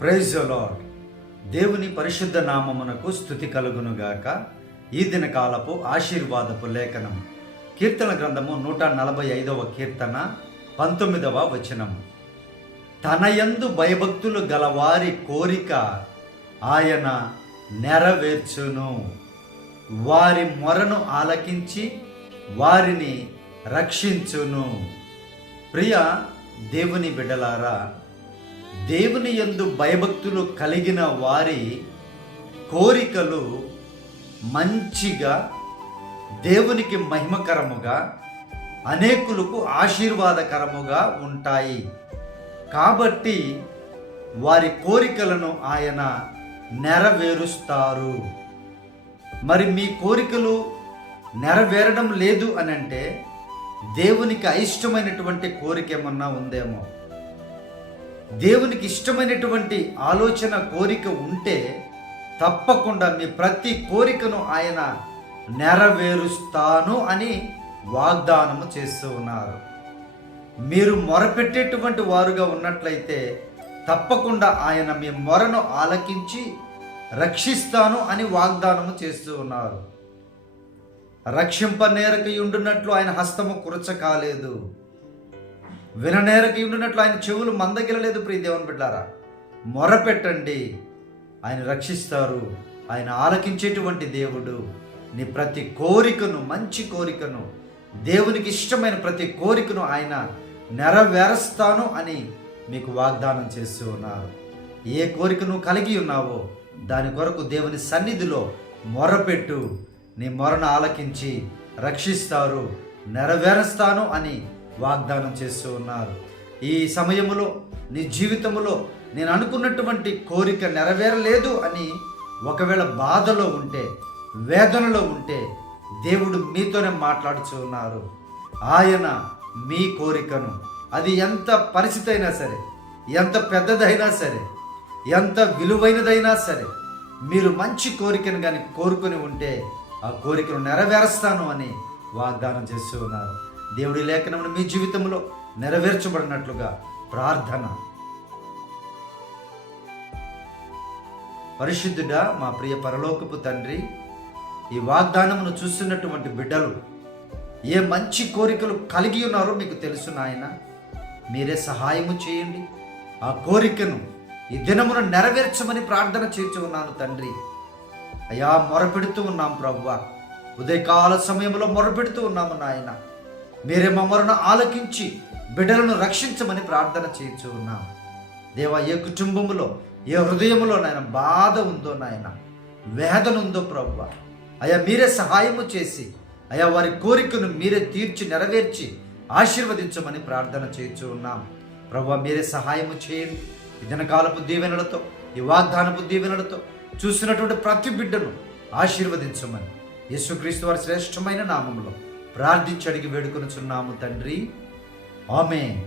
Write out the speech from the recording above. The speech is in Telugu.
ప్రైజ్ లార్డ్ దేవుని పరిశుద్ధ నామమునకు స్థుతి కలుగునుగాక. ఈ దినకాలపు ఆశీర్వాదపు లేఖనం. కీర్తన గ్రంథము నూట నలభై ఐదవ కీర్తన పంతొమ్మిదవ వచనం. తనయందు భయభక్తులు గలవారి కోరిక ఆయన నెరవేర్చును. వారి మొరను ఆలకించి వారిని రక్షించును. ప్రియ దేవుని బిడ్డలారా దేవుని యందు భయభక్తులు కలిగిన వారి కోరికలు మంచిగా దేవునికి మహిమకరముగా అనేకులకు ఆశీర్వాదకరముగా ఉంటాయి. కాబట్టి వారి కోరికలను ఆయన నెరవేరుస్తారు. మరి మీ కోరికలు నెరవేరడం లేదు అని అంటే దేవునికి అయిష్టమైనటువంటి కోరిక ఏమన్నా ఉందేమో? దేవునికి ఇష్టమైనటువంటి ఆలోచన కోరిక ఉంటే తప్పకుండా మీ ప్రతి కోరికను ఆయన నెరవేరుస్తాను అని వాగ్దానము చేస్తూ ఉన్నారు. మీరు మొరపెట్టేటువంటి వారుగా ఉన్నట్లయితే తప్పకుండా ఆయన మీ మొరను ఆలకించి రక్షిస్తాను అని వాగ్దానము చేస్తూ ఉన్నారు. రక్షింపనేరక ఉండునట్లు ఆయన హస్తము కురచ కాలేదు. విననేరకి ఉండినట్లు ఆయన చెవులు మందగిలలేదు ప్రియ దేవుని బిడ్డారా. మొరపెట్టండి. ఆయన రక్షిస్తారు. ఆయన ఆలకించేటువంటి దేవుడు. నీ ప్రతి కోరికను మంచి కోరికను దేవునికి ఇష్టమైన ప్రతి కోరికను ఆయన నెరవేరుస్తాను అని మీకు వాగ్దానం చేస్తూ ఉన్నారు. ఏ కోరికను కలిగి ఉన్నావో దాని కొరకు దేవుని సన్నిధిలో మొరపెట్టు. నీ మొరను ఆలకించి రక్షిస్తారు నెరవేరుస్తాను అని వాగ్దానం చేస్తూ ఉన్నారు. ఈ సమయంలో నీ జీవితంలో నేను అనుకున్నటువంటి కోరిక నెరవేరలేదు అని ఒకవేళ బాధలో ఉంటే వేదనలో ఉంటే దేవుడు మీతోనే మాట్లాడుతూ ఉన్నారు. ఆయన మీ కోరికను అది ఎంత పరిస్థితి అయినా సరే ఎంత పెద్దదైనా సరే ఎంత విలువైనదైనా సరే మీరు మంచి కోరికను కానీ కోరుకొని ఉంటే ఆ కోరికను నెరవేరుస్తాను అని వాగ్దానం చేస్తూ ఉన్నారు. దేవుడి లేఖనమును మీ జీవితంలో నెరవేర్చబడినట్లుగా ప్రార్థన. పరిశుద్ధుడా మా ప్రియ పరలోకపు తండ్రి ఈ వాగ్దానమును చూస్తున్నటువంటి బిడ్డలు ఏ మంచి కోరికలు కలిగి ఉన్నారో మీకు తెలుసు నాయన. మీరే సహాయము చేయండి. ఆ కోరికను ఈ దినమును నెరవేర్చమని ప్రార్థన చేర్చి ఉన్నాను తండ్రి. అయా మొరపెడుతూ ఉన్నాం ప్రవ్వ ఉదయకాల సమయంలో మొరపెడుతూ ఉన్నాము నాయన. మీరే మా ఆలకించి బిడ్డలను రక్షించమని ప్రార్థన చేయించు ఉన్నాం. దేవా ఏ కుటుంబములో ఏ హృదయంలో నాయన బాధ ఉందో నాయన వేదన ఉందో ప్రవ్వ అయా మీరే సహాయము చేసి అయా వారి కోరికను మీరే తీర్చి నెరవేర్చి ఆశీర్వదించమని ప్రార్థన చేయించు ఉన్నాం. ప్రభు మీరే సహాయము చేయండి. ఈ దినకాలపు దీవెనలతో ఈ వాగ్దానపు దీవెనలతో చూసినటువంటి ప్రతి బిడ్డను ఆశీర్వదించమని. యేసుక్రీస్తు వారి శ్రేష్టమైన నామంలో ప్రార్థించడికి అడిగి వేడుకొనుచున్నాము తండ్రి. ఆమె